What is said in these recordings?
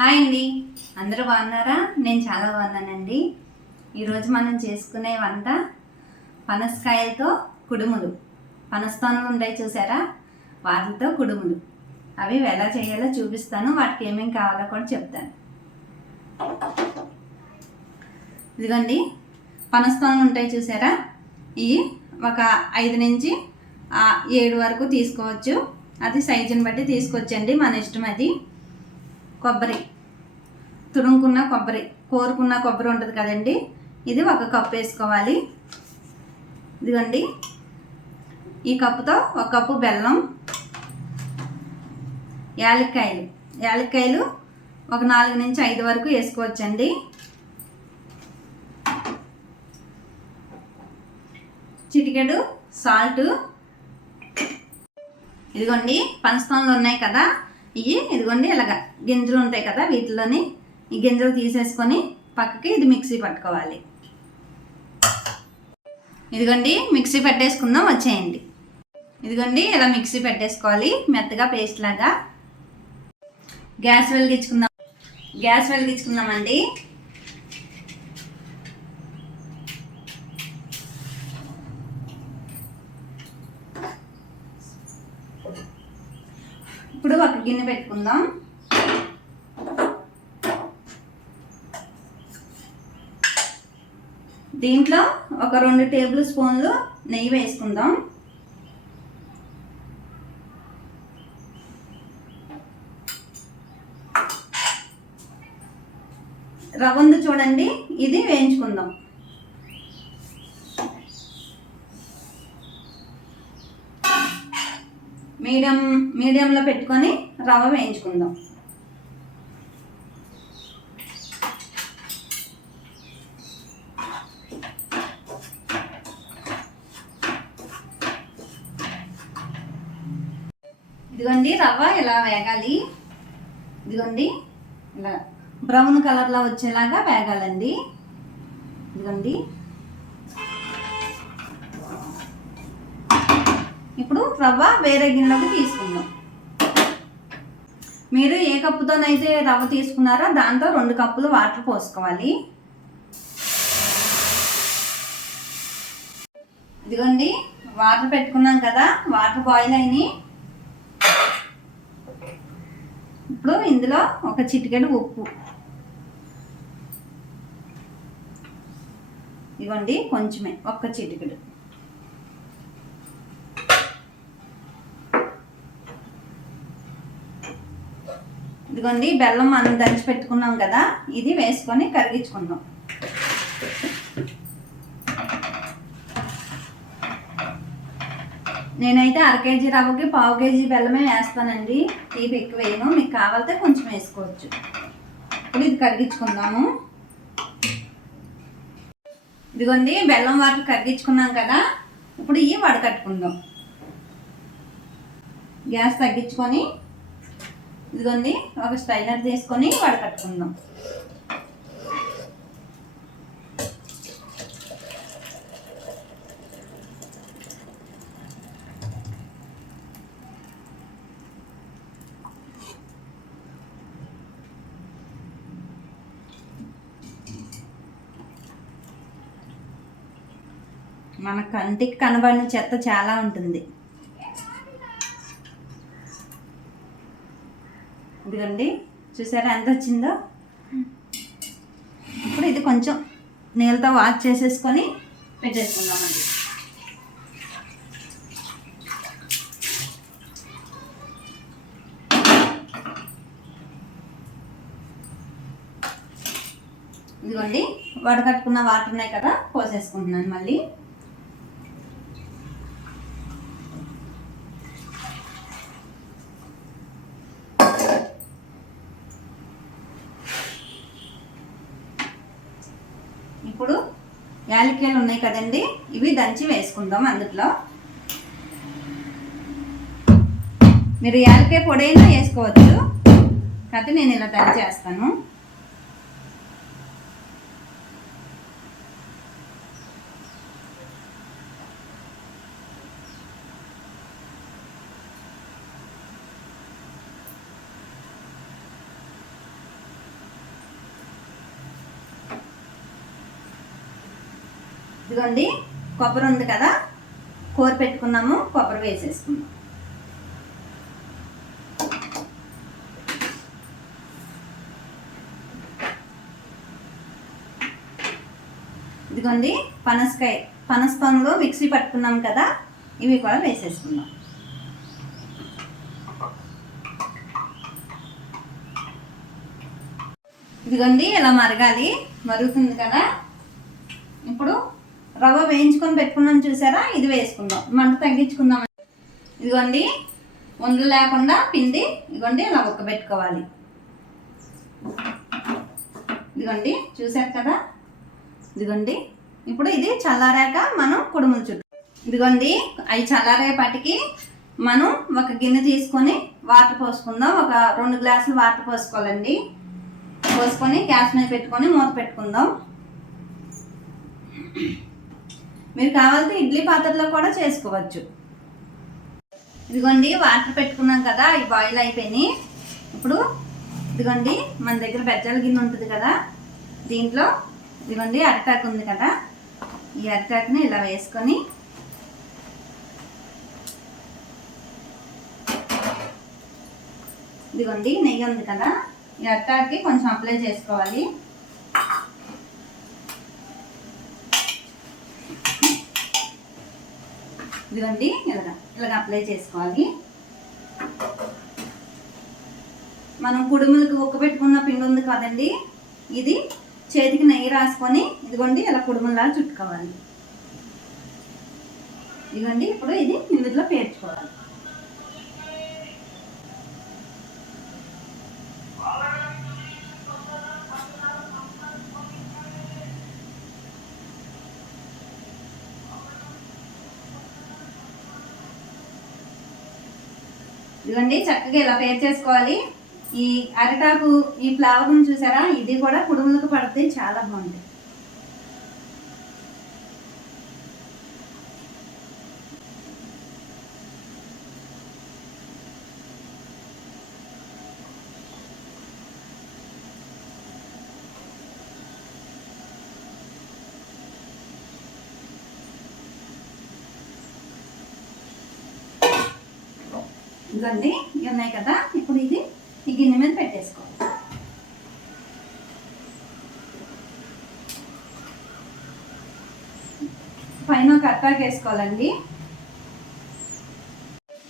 Hi అండి. అందరూ బాగున్నారా? నేను చాలా బాగున్నానండి. ఈరోజు మనం చేసుకునే వంట పనసకాయలతో కుడుములు. పనస్తోనలు ఉంటాయి చూసారా? వాటితో కుడుములు. అవి ఎలా చేయాలో చూపిస్తాను. వాటికి ఏమేమి కావాలో కూడా చెప్తాను. ఇదిగోండి. పనస్తోనలు ఉంటాయి చూసారా? ఇవి ఒక ఐదు నుంచి ఏడు వరకు తీసుకోవచ్చు. అది సైజుని బట్టి తీసుకోవచ్చండి మన ఇష్టం అది. కొబ్బరి. తురుముకున్న కొబ్బరి కోరుకున్న కొబ్బరి ఉంటుంది కదండి. ఇది ఒక కప్పు వేసుకోవాలి. ఇదిగోండి. ఈ కప్పుతో ఒక కప్పు బెల్లం యాలక్కాయలు. యాలక్కాయలు ఒక నాలుగు నుంచి ఐదు వరకు వేసుకోవచ్చండి. చిటికెడు సాల్ట్. ఇదిగోండి పంచతంలు ఉన్నాయి కదా. ఇవి ఇదిగోండి ఇలాగ గింజలు ఉంటాయి కదా వీటిలోని. ఈ గింజలు తీసేసుకొని పక్కకి ఇది మిక్సీ పట్టుకోవాలి. ఇదిగోండి మిక్సీ పెట్టేసుకుందాం వచ్చేయండి. ఇదిగోండి ఇలా మిక్సీ పెట్టేసుకోవాలి మెత్తగా పేస్ట్ లాగా. గ్యాస్ వెలిగించుకుందాం. గ్యాస్ వెలిగించుకుందామండి ఇప్పుడు ఒక గిన్నె పెట్టుకుందాం. దీంట్లో ఒక రెండు టేబుల్ స్పూన్లు నెయ్యి వేసుకుందాం. రవ్వ ఉంది చూడండి ఇది వేయించుకుందాం. మీడియం మీడియంలో పెట్టుకొని రవ్వ వేయించుకుందాం. ఇదిగోండి రవ్వ ఇలా వేగాలి? ఇదిగోండి ఇలా బ్రౌన్ కలర్లో వచ్చేలాగా వేగాలండి. ఇదిగోండి. ఇప్పుడు రవ్వ వేరే గిన్నెలోకి తీసుకుందాం. మీరు ఏ కప్పుతోనైతే రవ్వ తీసుకున్నారో దాంతో రెండు కప్పులు వాటర్ పోసుకోవాలి. ఇదిగోండి వాటర్ పెట్టుకున్నాం కదా వాటర్ బాయిల్ అయినాయి. ఇప్పుడు ఇందులో ఒక చిటికెడు ఉప్పు. ఇవ్వండి కొంచెమే ఒక్క చిటికెడు. ఇదిగోండి బెల్లం మనం దంచి పెట్టుకున్నాం కదా ఇది వేసుకొని కరిగించుకుందాం. నేనైతే అర కేజీ రవ్వకి పావు కేజీ బెల్లమే వేస్తానండి. తీపి ఎక్కువ వేయను. మీకు కావాలితే కొంచెం వేసుకోవచ్చు. ఇప్పుడు ఇది కరిగించుకుందాము. ఇదిగోండి బెల్లం వాటర్ కరిగించుకున్నాం కదా ఇప్పుడు ఇవి వడకట్టుకుందాం. గ్యాస్ తగ్గించుకొని ఇదిగోండి ఒక స్ట్రైనర్ తీసుకొని వడకట్టుకుందాం మన కంటికి కనబడిన చెత్త చాలా ఉంటుంది. ఇదిగండి. చూసారా ఎంత వచ్చిందో? ఇప్పుడు ఇది కొంచెం నీళ్ళతో వాష్ చేసేసుకొని పెట్టేసుకుందామండి. ఇదిగోండి వడకట్టుకున్న వాటర్ ఉన్నాయి కదా పోసేసుకుంటున్నాను మళ్ళీ ఇప్పుడు యాలక్కాయలు ఉన్నాయి కదండి. ఇవి దంచి వేసుకుందాం అందులో మీరు యాలక్కాయ పొడైనా వేసుకోవచ్చు. కాకపోతే నేను ఇలా దంచేస్తాను ఇదిగోండి కొబ్బరి ఉంది కదా కూర పెట్టుకున్నాము కొబ్బరి వేసేసుకుందాం. ఇదిగోండి పనసకాయ పనస పండ్లు మిక్సీ పట్టుకున్నాం కదా ఇవి కూడా వేసేసుకుందాం. ఇదిగోండి ఇలా మరగాలి మరుగుతుంది కదా. ఇప్పుడు రవ్వ వేయించుకొని పెట్టుకున్నాం చూసారా? ఇది వేసుకుందాం. మంట తగ్గించుకుందాం. ఇదిగోండి. ఉండలు లేకుండా పిండి ఇదిగోండి ఇలా ఉక్కబెట్టుకోవాలి ఇదిగోండి చూసారు కదా? ఇదిగోండి. ఇప్పుడు ఇది చల్లారాక మనం కుడుములు చుట్టూ. ఇదిగోండి అవి చల్లారేపాటికి మనం ఒక గిన్నె తీసుకొని వాటర్ పోసుకుందాం. ఒక రెండు గ్లాసులు వాటర్ పోసుకోవాలండి. పోసుకొని గ్యాస్ మీద పెట్టుకొని మూత పెట్టుకుందాం. మీరు కావాలంటే ఇడ్లీ పాత్రలో కూడా చేసుకోవచ్చు. ఇదిగోండి వాటర్ పెట్టుకున్నాం కదా అవి బాయిల్ అయిపోయినాయి. ఇప్పుడు ఇదిగోండి మన దగ్గర బెజ్జల గిన్నె ఉంటుంది కదా దీంట్లో ఇదిగోండి అరిటాకు ఉంది కదా ఈ అరిటాకుని ఇలా వేసుకొని ఇదిగోండి నెయ్యి ఉంది కదా ఈ అరిటాకుకి కొంచెం అప్లై చేసుకోవాలి. ఇదిగోండి ఇలాగ ఇలాగ అప్లై చేసుకోవాలి. మనం కుడుములకు ఉక్క పెట్టుకున్న పిండి ఉంది కదండి ఇది చేతికి నెయ్యి రాసుకొని ఇదిగోండి ఇలా కుడుములా చుట్టుకోవాలి. ఇదిగోండి ఇప్పుడు ఇది ఇందులో పేర్చుకోవాలి. ఇదిగోండి చక్కగా ఇలా పేర్ చేసుకోవాలి. ఈ అరిటాకు ఈ ఫ్లవర్ని చూసారా? ఇది కూడా కుడుములకు పడితే చాలా బాగుంటుంది. ఇదిగోండి ఇవి ఉన్నాయి కదా? ఇప్పుడు ఇది ఈ గిన్నె మీద పెట్టేసుకోవాలి. పైన ఒక అట్టాక్ వేసుకోవాలండి.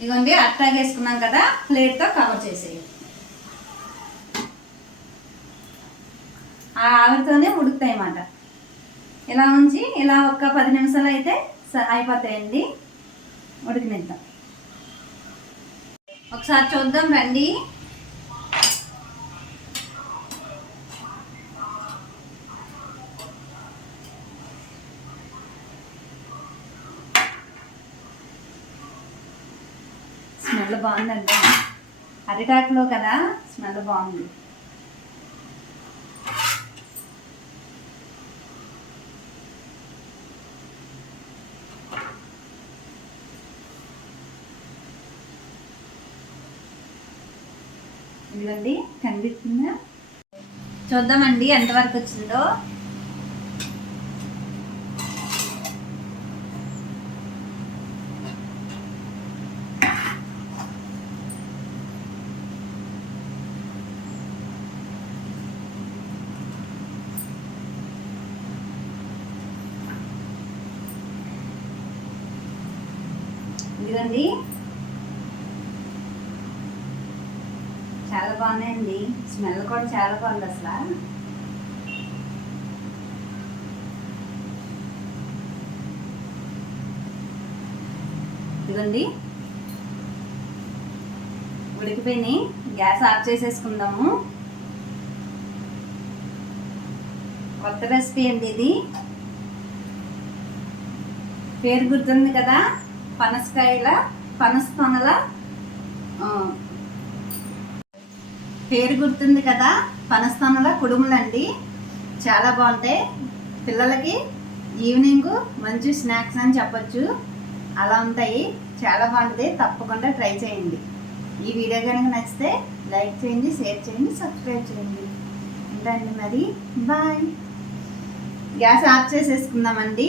ఇదిగోండి అట్టాక్ వేసుకున్నాం కదా ప్లేట్తో కవర్ చేసేయండి. ఆ ఆవిరితోనే ఉడుకుతాయి అన్నమాట ఇలా ఉంచి ఇలా ఒక పది నిమిషాలు అయితే అయిపోతాయండి. ఉడికినిద్దాం. ఒకసారి చూద్దాం రండి. స్మెల్ బాగుందండి. అరిటాకులో కదా స్మెల్ బాగుంది. ఇదిగోండి కనిపిస్తుందా? చూద్దామండి ఎంతవరకు వచ్చిందో. ఇదిగోండి. చాలా బాగున్నాయండి. స్మెల్ కూడా చాలా బాగుంది అసలు. ఇదిగోండి. ఉడికిపోయినాయి. గ్యాస్ ఆఫ్ చేసేసుకుందాము. కొత్త రెసిపీ అండి ఇది. పేరు గుర్తుంది కదా? పనసకాయల పనస తొనల పేరు గుర్తుంది కదా పనస్థానుల కుడుములండి. చాలా బాగుంటాయి. పిల్లలకి ఈవినింగ్ మంచి స్నాక్స్ అని చెప్పొచ్చు. అలా ఉంటాయి. చాలా బాగుంటుంది తప్పకుండా ట్రై చేయండి. ఈ వీడియో కనుక నచ్చితే లైక్ చేయండి షేర్ చేయండి సబ్స్క్రైబ్ చేయండి. ఉంటాండి మరి. బాయ్. Gas off చేసేసుకుందామండి.